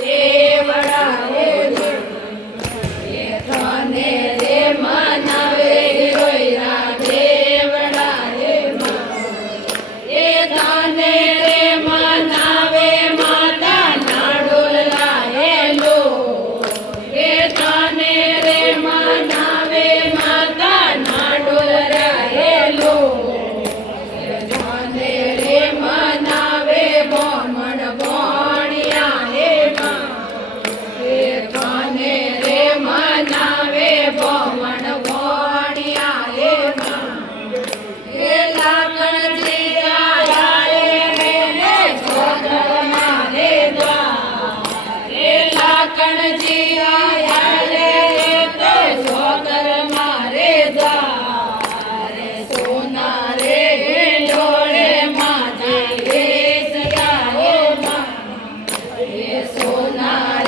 દેવડા રે તને રે મનાવે રોયરા દેવડા રે એ તને રે મનાવે માતા નાડોલ લાયેલો એ તને રે મનાવે માતા નાડોલ લાયેલો તને રે મનાવે બોમણ બોણિયા રે તને રે મનાવે બોમણ બોણિયા રે એ લાકણજી આયા રે સોદરમાં રે દ્વાર એ લાકણજી આયા રે તે સોદરમાં રે દ્વાર સોના રે ડોળે માં જઈ રે સયા એ સોના